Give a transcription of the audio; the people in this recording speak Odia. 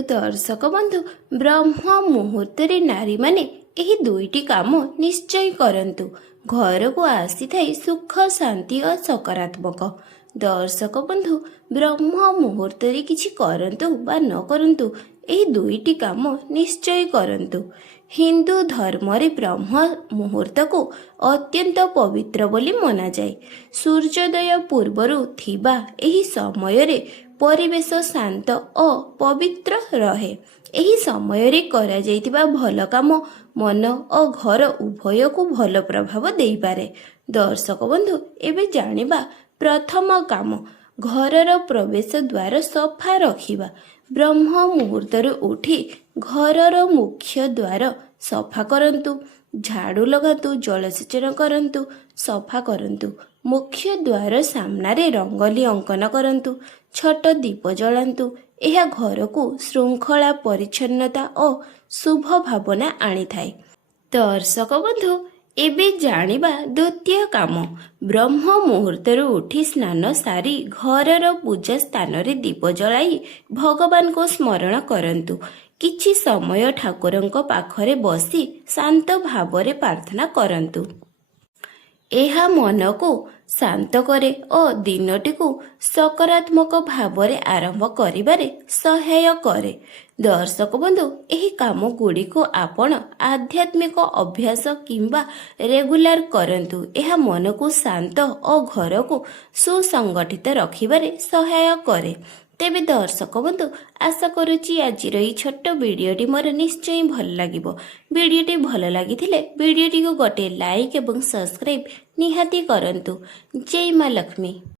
ଦର୍ଶକ ବନ୍ଧୁ, ବ୍ରହ୍ମ ମୁହୂର୍ତ୍ତରେ ନାରୀମାନେ ଏହି ଦୁଇଟି କାମ ନିଶ୍ଚୟ କରନ୍ତୁ। ଘରକୁ ଆସିଥାଏ ସୁଖ, ଶାନ୍ତି ଓ ସକାରାତ୍ମକ। ଦର୍ଶକ ବନ୍ଧୁ, ବ୍ରହ୍ମ ମୁହୂର୍ତ୍ତରେ କିଛି କରନ୍ତୁ ବା ନ କରନ୍ତୁ, ଏହି ଦୁଇଟି କାମ ନିଶ୍ଚୟ କରନ୍ତୁ। ହିନ୍ଦୁ ଧର୍ମରେ ବ୍ରହ୍ମ ମୁହୂର୍ତ୍ତକୁ ଅତ୍ୟନ୍ତ ପବିତ୍ର ବୋଲି ମନାଯାଏ। ସୂର୍ଯ୍ୟୋଦୟ ପୂର୍ବରୁ ଥିବା ଏହି ସମୟରେ ପରିବେଶ ଶାନ୍ତ ଓ ପବିତ୍ର ରହେ। ଏହି ସମୟରେ କରାଯାଇଥିବା ଭଲ କାମ ମନ ଓ ଘର ଉଭୟକୁ ଭଲ ପ୍ରଭାବ ଦେଇପାରେ। ଦର୍ଶକ ବନ୍ଧୁ, ଏବେ ଜାଣିବା ପ୍ରଥମ କାମ, ଘରର ପ୍ରବେଶ ଦ୍ୱାର ସଫା ରଖିବା। ବ୍ରହ୍ମ ମୁହୂର୍ତ୍ତରୁ ଉଠି ଘରର ମୁଖ୍ୟ ଦ୍ୱାର ସଫା କରନ୍ତୁ। ଝାଡ଼ୁ ଲଗାନ୍ତୁ, ଜଳସେଚନ କରନ୍ତୁ, ସଫା କରନ୍ତୁ। ମୁଖ୍ୟ ଦ୍ୱାର ସାମ୍ନାରେ ରଙ୍ଗୋଲି ଅଙ୍କନ କରନ୍ତୁ, ଛୋଟ ଦୀପ ଜଳାନ୍ତୁ। ଏହା ଘରକୁ ଶୃଙ୍ଖଳା, ପରିଚ୍ଛନ୍ନତା ଓ ଶୁଭ ଭାବନା ଆଣିଥାଏ। ଦର୍ଶକ ବନ୍ଧୁ, ଏବେ ଜାଣିବା ଦ୍ୱିତୀୟ କାମ, ବ୍ରହ୍ମ ମୁହୂର୍ତ୍ତରୁ ଉଠି ସ୍ନାନ ସାରି ଘରର ପୂଜା ସ୍ଥାନରେ ଦୀପ ଜଳାଇ ଭଗବାନଙ୍କୁ ସ୍ମରଣ କରନ୍ତୁ। କିଛି ସମୟ ଠାକୁରଙ୍କ ପାଖରେ ବସି ଶାନ୍ତ ଭାବରେ ପ୍ରାର୍ଥନା କରନ୍ତୁ। ଏହା ମନକୁ ଶାନ୍ତ କରେ ଓ ଦିନଟିକୁ ସକାରାତ୍ମକ ଭାବରେ ଆରମ୍ଭ କରିବାରେ ସହାୟ କରେ। ଦର୍ଶକ ବନ୍ଧୁ, ଏହି କାମଗୁଡ଼ିକୁ ଆପଣ ଆଧ୍ୟାତ୍ମିକ ଅଭ୍ୟାସ କିମ୍ବା ରେଗୁଲାର କରନ୍ତୁ। ଏହା ମନକୁ ଶାନ୍ତ ଓ ଘରକୁ ସୁସଂଗଠିତ ରଖିବାରେ ସହାୟ କରେ। ତେବେ ଦର୍ଶକ ବନ୍ଧୁ, ଆଶା କରୁଛି ଆଜିର ଏହି ଛୋଟ ଭିଡ଼ିଓଟି ମୋର ନିଶ୍ଚୟ ଭଲ ଲାଗିବ। ଭିଡ଼ିଓଟି ଭଲ ଲାଗିଥିଲେ ଭିଡ଼ିଓଟିକୁ ଗୋଟିଏ ଲାଇକ୍ ଏବଂ ସବସ୍କ୍ରାଇବ୍ ନିହାତି କରନ୍ତୁ। ଜୟ ମା ଲକ୍ଷ୍ମୀ।